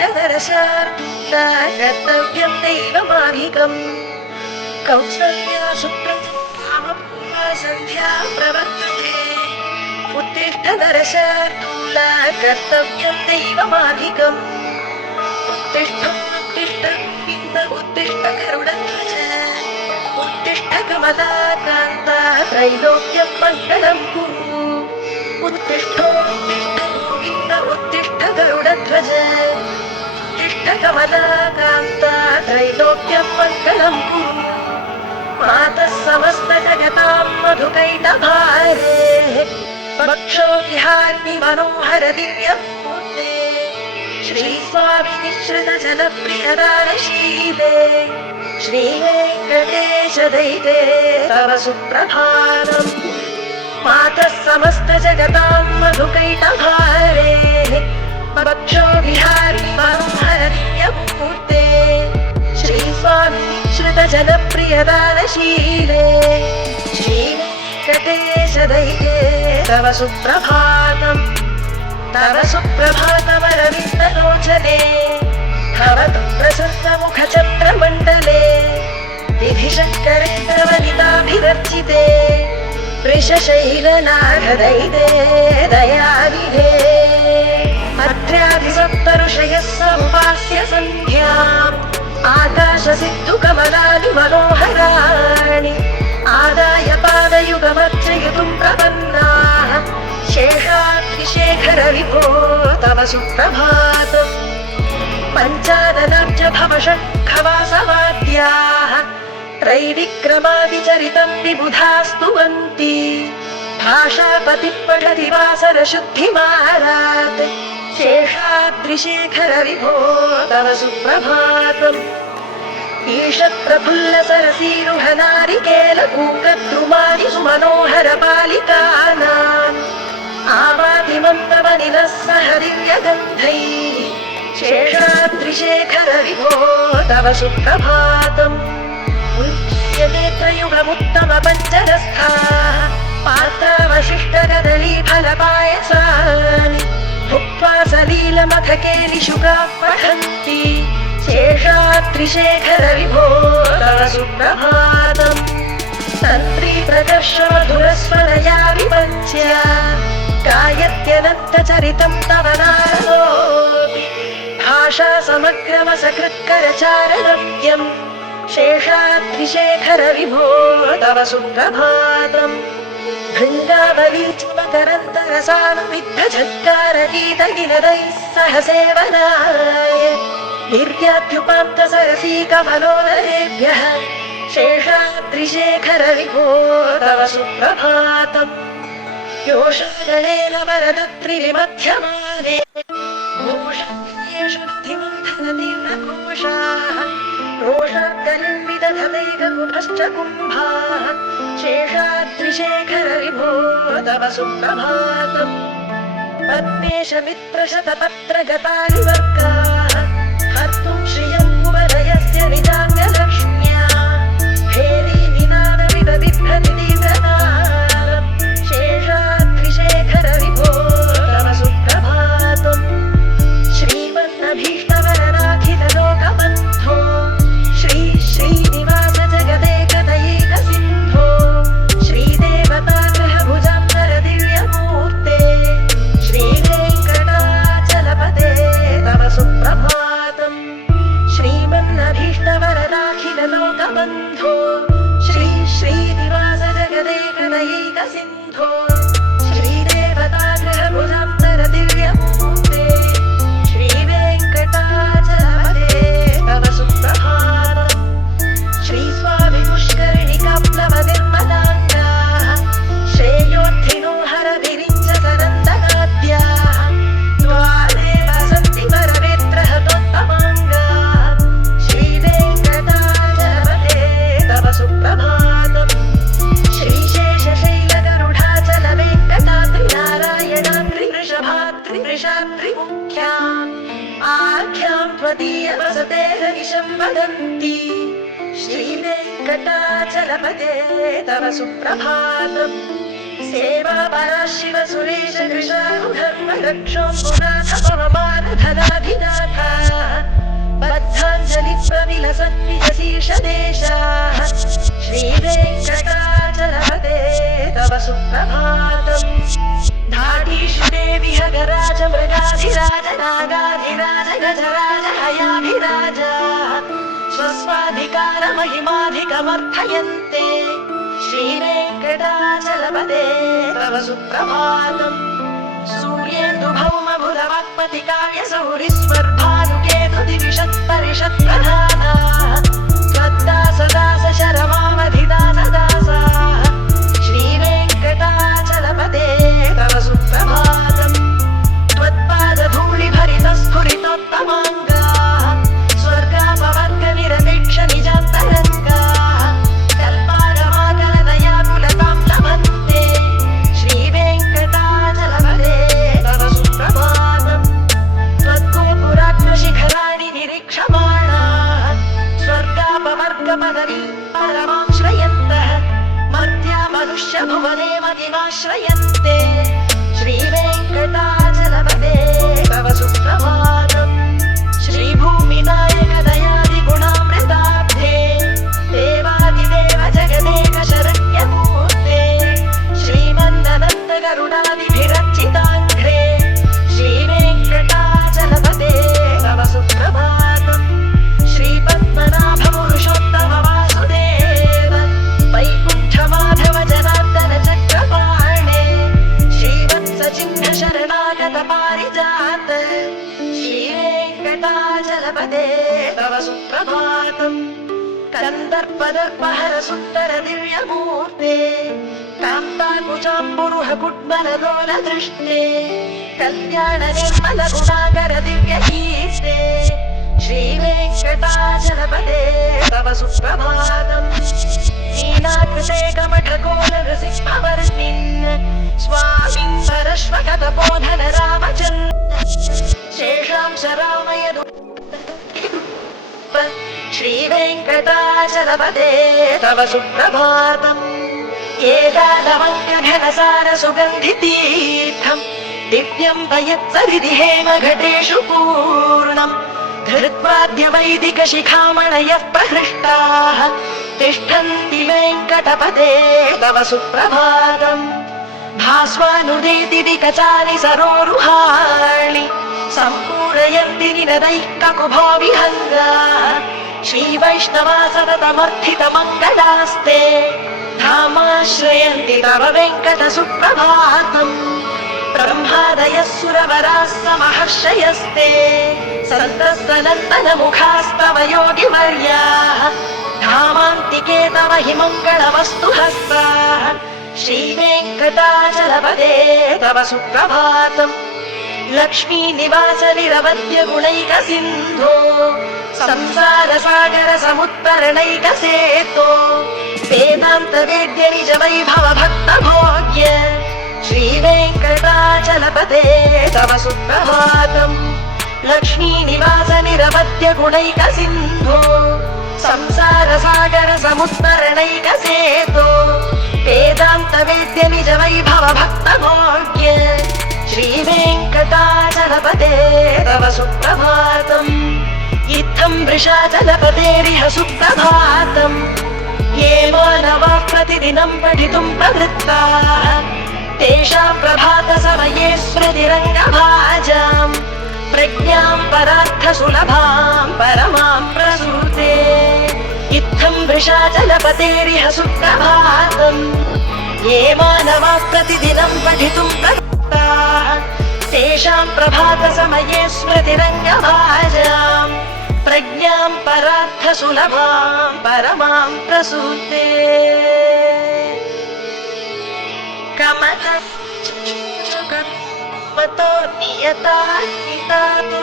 उत्तिष्ठदर्शा कर्तव्यं दैवमाधिकम् कौसल्या सुप्रजा सन्ध्या प्रवर्तते उत्तिष्ठदर्शा कर्तव्यं दैवमाधिकम् उत्तिष्ठ उत्तिष्ठ गरुडध्वज उत्तिष्ठ कमलाकान्ता त्रैलोक्यं मङ्गलं कुरु उत्तिष्ठोत्तिष्ठ गोविन्द उत्तिष्ठ गरुडध्वज उत्तिष्ठ कमलाकान्ता त्रैलोक्यं मङ्गलं कुरु मातः समस्तजगतां मधुकैटभारे वक्षो विहारिणि मनोहर दिव्यमूर्ते श्रीस्वामिनि श्रितजनप्रियदानशीले श्रीवेङ्कटेश दैते तव सुप्रभातम् मातः समस्तजगतां मधुकैटभारे वक्षो विहारिणि मनोहर दिव्यमूर्ते श्रीस्वामिनि श्रितजनप्रियदानशीले श्रीवेङ्कटेश दैते तव सुप्रभातम् तव सुप्रभातमरविन्दलोचने भवतु प्रसन्नमुखचन्द्रमण्डले विधिशङ्करेन्द्रवनिताभिवर्जिते वृषशैलनाथदैते दयानिधे अत्र्याधिसप्तऋषयः समुपास्य सन्ध्याम् आकाशसिन्धुकमलानि मनोहराणि आदाय पादयुगमर्चयितुं प्रपन्नाः शेषाद्रिशेखर विभो तव सुप्रभातम् पञ्चाननाब्जभवषट्खवासवाद्याः त्रैविक्रमादिचरितं विबुधा स्तुवन्ति भाषापतिः पठति वासरशुद्धिमारात् शेषाद्रिशेखर विभो तव सुप्रभातम् ईषत्प्रफुल्लसरसीरुहनारिकेलकूकद्रुमादि सुमनोहर बालिकानाम् आवातिमन्दवनिलः सह दिव्यगन्धैः शेषाद्रिशेखर विभो तव सुप्रभातम् नेत्रयुगमुत्तमपञ्चरस्थाः पात्रावशिष्टकदलीफलपायसानि भुक्त्वा सलीलमथकेलिशुकाः पठन्ति शेषाद्रिशेखर विभो तव सुप्रभातम् तन्त्री प्रकर्षमधुरस्वरया विपञ्च्य गायत्यनन्तचरितं तव नारदोऽपि भाषा समग्रमसकृत्करचारणव्यम् शेषाद्रिशेखर विभो तव सुप्रभातम् भृङ्गावलीचुमकरन्तरसानुविद्धझत्कारगीतगिलदैः सह सेवनाय निर्यात्युपान्तसरसीकमलोदरेभ्यः शेषाद्रिशेखर विभो तव सुप्रभातम् योषागणेन वरदत्रिविमध्यमाने घोषेषु धिमन्थनतीव्रघोषाः रोषाकलिम्बितधदैककुभश्च कुम्भाः शेषाद्रिशेखर विभो तव सुप्रभातम् पद्मेशमित्रशतपत्रगतानि वर्गाः हर्तुं श्रियं कुवलयस्य निजान्यलक्ष्म्या भेरीनिनादविदबिभ्रतितीव्रतारम् शेषाद्रिशेखर विभो तव सुप्रभातम् श्रीमन्नभीष्टवरदाखिललोकबन्धो श्री श्रीनिवास जगदेकदैकसिन्धो श्रीदेवतागृहभुजाम्बर दिव्यमूर्ते श्रीवेङ्कटाचलपते तव सुप्रभातम् श्रीमन्नभीष्टवरदाखिललोकबन्धो श्री श्रीनिवास जगदेकदैकसिन्धो श्रीदेवतागृहभुजाम्बर दिव्यमूर्ते श्रीवेङ्कटाचलपते तव सुप्रभातम् श्रीस्वामि पुष्करिणिकाप्लवनिर्मलाङ्गाः श्रेयोर्थिनो हरविरिञ्च सरन्दगाद्याः द्वारे वसन्ति परवेत्रहतोत्तमाङ्गाः श्रीवेङ्कटाचलपते तव सुप्रभातम् श्रीशेषशैलगरुडाचलवेङ्कटाद्रिनारायणाद्रिवृषभाद्रिवृषाद्रिमुख्याम् आख्यां त्वदीयवसतेर्निशं वदन्ति श्रीवेङ्कटाचलपते तव सुप्रभातम् सेवापरा शिव सुरेश कृशानुधर्म रक्षोऽम्बुनाथ पवमानधनाधिनाथ सद्विजशीर्षदेशाः श्रीवेङ्कटाचलपते तव सुप्रभातम् धाडीषु देवि हगराज मृगाधिराज नागाधिराज गजराज हयाधिराज स्वस्वाधिकारमहिमाधिकमर्थयन्ते श्रीवेङ्कटाचलपते तव सुप्रभातम् सूर्येन्दुभौमभुधवक्पति काव्यसौरिस्वर्भानुकेतुदिविषत्परिषत्प्रधानाः त्वद्दासदास शरमावधिदासदासाः श्रीवेङ्कटाचलपते तव सुप्रभातम् त्वत्पादधूलिभरितस्फुरितोत्तमाङ्गाः स्वर्गापवर्गनिरपेक्ष निजान्तरङ्गाः कल्पागमाकलदयाकुलतां लभन्ते श्रीवेङ्कटाचलपते तव सुप्रभातम् त्वद्गोपुराग्रशिखराणि निरीक्षमाणाः स्वर्गापवर्गपदवीं परमां श्रयन्तः मर्त्या मनुष्यभुवने मतिमाश्रयन्ते श्रीवेङ्कटाचलपते तव सुप्रभातम् श्रीभूमिनायक दयादिगुणामृताब्धे देवादिदेव जगदेक शरण्यमूर्ते श्रीमन्ननन्द गरुडादिभिरर्चिताङ्घ्रे श्रीवेङ्कटाचलपते तव सुप्रभातम् श्रीपद्मनाभपुरुषोत्तम वासुदेव वैकुण्ठमाधव जनार्दन चक्रपाणे श्रीवत्सचिह्न शरणागत पारिजात श्रीवेङ्कटाचलपते तव सुप्रभातम् कन्दर्पदर्पहर सुन्दर दिव्यमूर्ते कान्ताकुचाम्बुरुह कुड्मललोल दृष्टे कल्याण निर्मल गुणाकर दिव्यकीर्ते श्रीवेङ्कटाचलपते तव सुप्रभातम् नीलाकृते कमठकोल नृसिंहवर्णिन् स्वामिन् सरश्वगतपोधन रामचन्द्र शेषांश रामयदु श्रीवेङ्कटाचलपते तव सुप्रभातम् एकादमङ्गघनसार सुगन्धितीर्थम् दिव्यं पयत्सविधि हेमघटेषु पूर्णम् धृत्वाद्यवैदिकशिखामणयः प्रहृष्टाः तिष्ठन्ति वेङ्कटपते तव सुप्रभातम् भास्वानुदेति विकचानि सरोरुहाणि सम्पूरयन्ति निनदैः ककुभो विहङ्गाः श्रीवैष्णवासनतमर्थितमङ्गलास्ते धामाश्रयन्ति तव वेङ्कट सुप्रभातम् ब्रह्मादयः सुरवराः समहर्षयस्ते सन्तस्तनन्दनमुखास्तव योगिवर्याः धामान्तिके तव हि मङ्गलवस्तु हस्ताः श्रीवेङ्कटाचलपते तव सुप्रभातम् लक्ष्मीनिवास निरवद्य गुणैक सिन्धो संसार सागर समुत्तरणैक सेतो वेदान्त वेद्य निज वैभव भक्त भोग्य श्रीवेङ्कटाचलपते तव सुप्रभातम् लक्ष्मीनिवास निरवद्य गुणैक सिन्धो संसार सागर समुत्तरणैक सेतो वेदान्त वेद्य निज वैभव भक्त भोग्य श्रीवेङ्कटाचलपते तव सुप्रभातम् इत्थं वृषाचलपतेरिह सुप्रभातम् ये मानवाः प्रतिदिनं पठितुं प्रवृत्ताः तेषां प्रभातसमये स्मृतिरङ्गभाजाम् प्रज्ञां परार्थसुलभां परमां प्रसूते इत्थं वृषाचलपतेरिह सुप्रभातम् ये मानवाः प्रतिदिनं पठितुं प्रवृत्ताः तेषां प्रभातसमये स्मृतिरङ्गभाजाम् प्रज्ञां परार्थसुलभां परमां प्रसूते कमतो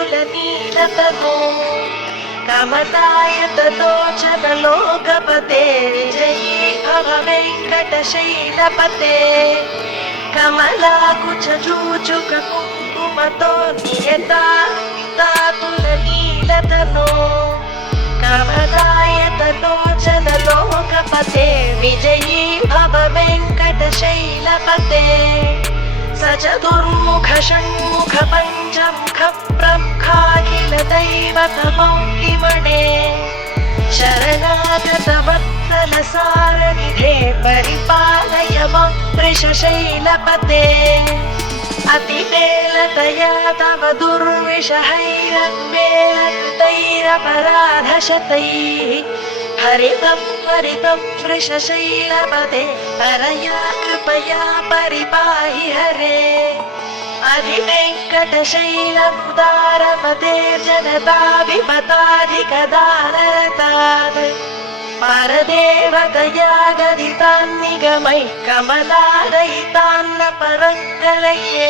नियतातुलनीलतनो कमलायतलोचनलोकपते विजयी भव वेङ्कटशैलपते कमलाकुचूचुककुङ्कुमतो नियतातुलनीलतनो कमलायतलोचनलोकपते विजयी भव वेङ्कटशैलपते स चतुर्मुख षण्मुख पञ्चमुख प्रमुखाखिल दैवतमौलिमणे कालसारनिधे परिपालय मम वृषशैलपते अतिमेलतया तव दुर्विषहैरन्मेलकृतैरपराधशतैः हरितं हरितं वृषशैलपते परया कृपया परिपाहि हरे अधिवेङ्कटशैलमुदारपते जनताभिमताधिकदानरतात् परदेवतया गदितान् निगमैः कमलादयितान्न परङ्गलये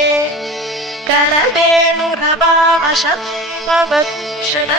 करवेणुरवामशत्ववक्षण